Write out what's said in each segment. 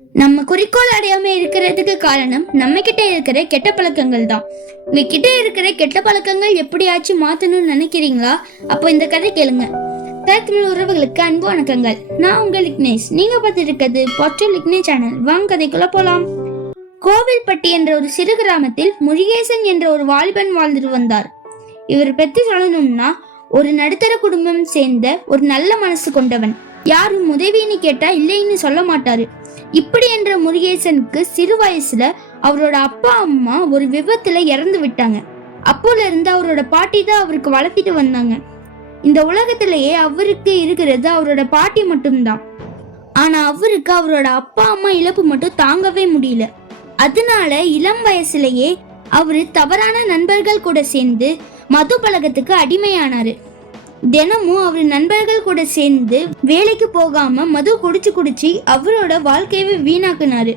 நம்ம குறிக்கோள் அடையாம இருக்கிறதுக்கு காரணம் நம்ம கிட்ட இருக்கிற கெட்ட பழக்கங்கள் தான். உங்ககிட்ட இருக்கிற கெட்ட பழக்கங்கள் எப்படியாச்சும் மாத்தணும்னு நினைக்கிறீங்களா? அப்போ இந்த கதை கேளுங்க. தமிழ் உறவுகளுக்கு அன்பு வணக்கங்கள். நான் உங்க லிக்னேஷ். நீங்க பார்த்துட்டு இருக்கிறது பொற்று லிக்னேஷ் சேனல். வாங்க கதைக்குள்ள போலாம். கோவில்பட்டி என்ற ஒரு சிறு கிராமத்தில் முருகேசன் என்ற ஒரு வாலிபன் வாழ்ந்துட்டு வந்தார். இவர் பத்தி சொல்லணும்னா ஒரு நடுத்தர குடும்பம் சேர்ந்த ஒரு நல்ல மனசு கொண்டவன். யாரும் உதவின்னு கேட்டா இல்லைன்னு சொல்ல மாட்டாரு. இப்படி என்ற முருகேசனுக்கு சிறு வயசுல அவரோட அப்பா அம்மா ஒரு விபத்துல இறந்து விட்டாங்க. அப்போல இருந்து அவரோட பாட்டி தான் அவருக்கு வளர்த்திட்டு வந்தாங்க. இந்த உலகத்திலேயே அவருக்கு இருக்கிறது அவரோட பாட்டி மட்டும்தான். ஆனா அவருக்கு அவரோட அப்பா அம்மா இழப்பு மட்டும் தாங்கவே முடியல. அதனால இளம் வயசுலயே அவரு தவறான நண்பர்கள் கூட சேர்ந்து மது பழக்கத்துக்கு அடிமையானாரு. தினமும் அவர் நண்பர்கள் கூட சேர்ந்து வேலைக்கு போகாம மது குடிச்சு அவரோட வாழ்க்கையவே வீணாக்குனாரு.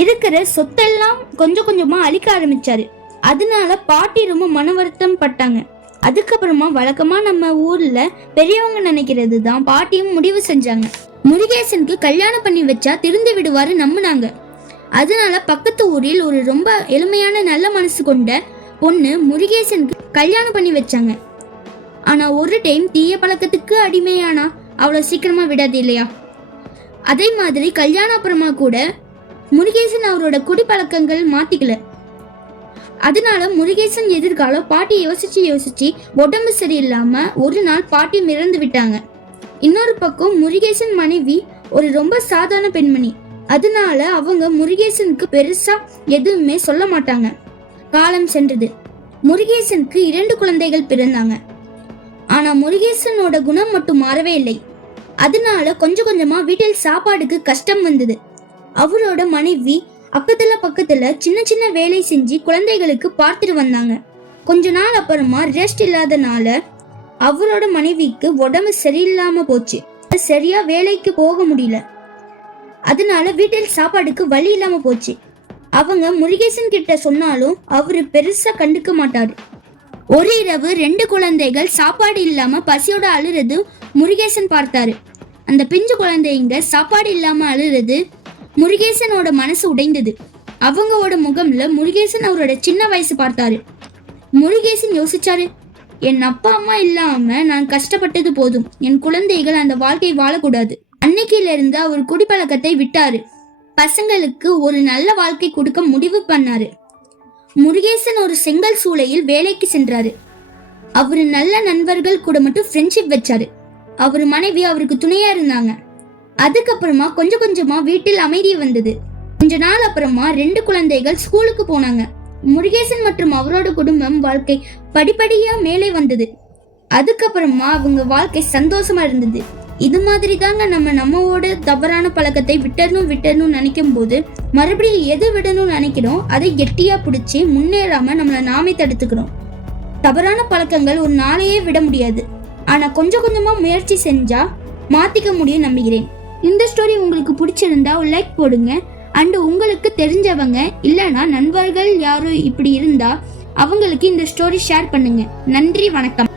இருக்கிற சொத்தெல்லாம் கொஞ்சம் கொஞ்சமா அழிக்க ஆரம்பிச்சாரு. அதனால பாட்டி ரொம்ப மன வருத்தம் பட்டாங்க. அதுக்கப்புறமா வழக்கமா நம்ம ஊர்ல பெரியவங்க நினைக்கிறது தான் பாட்டியும் முடிவு செஞ்சாங்க. முருகேசனுக்கு கல்யாணம் பண்ணி வச்சா திருந்து விடுவாரு நம்பினாங்க. அதனால பக்கத்து ஊரில் ஒரு ரொம்ப எளிமையான நல்ல மனசு கொண்ட பொண்ணு முருகேசனுக்கு கல்யாணம் பண்ணி வச்சாங்க. ஆனா ஒரு டைம் தீய பழக்கத்துக்கு அடிமையானா அவ்வளவு சீக்கிரமா விடாது இல்லையா? அதே மாதிரி கல்யாணம் அப்புறமா கூட முருகேசன் அவரோட குடிப்பழக்கங்கள் மாத்திக்கல. அதனால முருகேசன் எதிர்காலம் பாட்டி யோசிச்சு உடம்பு சரியில்லாம ஒரு நாள் பாட்டி இறந்து விட்டாங்க. இன்னொரு பக்கம் முருகேசன் மனைவி ஒரு ரொம்ப சாதாரண பெண்மணி. அதனால அவங்க முருகேசனுக்கு பெருசா எதுவுமே சொல்ல மாட்டாங்க. காலம் சென்றது. முருகேசனுக்கு 2 குழந்தைகள் பிறந்தாங்க. ஆனா முருகேசனோட குணம் மட்டும் மாறவே இல்லை. அதனால கொஞ்சம் கொஞ்சமா வீட்டில் சாப்பாடுக்கு கஷ்டம் வந்தது. அவரோட மனைவி பக்கத்துல சின்ன சின்ன வேலை செஞ்சு குழந்தைகளுக்கு பார்த்துட்டு வந்தாங்க. கொஞ்ச நாள் அப்புறமா ரெஸ்ட் இல்லாதனால அவரோட மனைவிக்கு உடம்பு சரியில்லாம போச்சு. சரியா வேலைக்கு போக முடியல. அதனால வீட்டில் சாப்பாடுக்கு வழி இல்லாம போச்சு. அவங்க முருகேசன் கிட்ட சொன்னாலும் அவரு பெருசா கண்டுக்க மாட்டாரு. ஒரு இரவு 2 குழந்தைகள் சாப்பாடு இல்லாம பசியோட அழுறது முருகேசன் பார்த்தாரு. அந்த பிஞ்சு குழந்தைங்க சாப்பாடு இல்லாம அழுறது முருகேசனோட மனசு உடைந்தது. அவங்களோட முகம்ல முருகேசன் அவரோட சின்ன வயசு பார்த்தாரு. முருகேசன் யோசிச்சாரு, என் அப்பா அம்மா இல்லாம நான் கஷ்டப்பட்டது போதும், என் குழந்தைகள் அந்த வாழ்க்கை வாழக்கூடாது. அன்னைக்கில இருந்து அவர் குடிப்பழக்கத்தை விட்டாரு. பசங்களுக்கு ஒரு நல்ல வாழ்க்கை கொடுக்க முடிவு பண்ணாரு. முருகேசன் ஒரு செங்கல் சூளையில் வேலைக்கு சென்றாரு. அவரு நல்ல நண்பர்கள் கூட மட்டும் ஃப்ரெண்ட்ஷிப் வச்சாரு. அவரு மனைவி அவருக்கு துணையா இருந்தாங்க. அதுக்கப்புறமா கொஞ்சம் கொஞ்சமா வீட்டில் அமைதி வந்தது. கொஞ்ச நாள் அப்புறமா 2 குழந்தைகள் ஸ்கூலுக்கு போனாங்க. முருகேசன் மற்றும் அவரோட குடும்பம் வாழ்க்கை படிப்படியா மேலே வந்தது. அதுக்கப்புறமா அவங்க வாழ்க்கை சந்தோஷமா இருந்தது. இது மாதிரி தாங்க நம்மோட தவறான பழக்கத்தை விட்டணும் நினைக்கும் போது மறுபடியும் எது விடணும்னு நினைக்கிறோம் அதை கெட்டியா பிடிச்சி முன்னேறாம நம்மளை நாமே தடுத்துக்கிறோம். தவறான பழக்கங்கள் ஒரு நாளையே விட முடியாது. ஆனா கொஞ்சம் கொஞ்சமா முயற்சி செஞ்சா மாத்திக்க முடியும் நம்புகிறேன். இந்த ஸ்டோரி உங்களுக்கு பிடிச்சிருந்தா ஒரு லைக் போடுங்க. அண்ட் உங்களுக்கு தெரிஞ்சவங்க இல்லைன்னா நண்பர்கள் யாரும் இப்படி இருந்தா அவங்களுக்கு இந்த ஸ்டோரி ஷேர் பண்ணுங்க. நன்றி, வணக்கம்.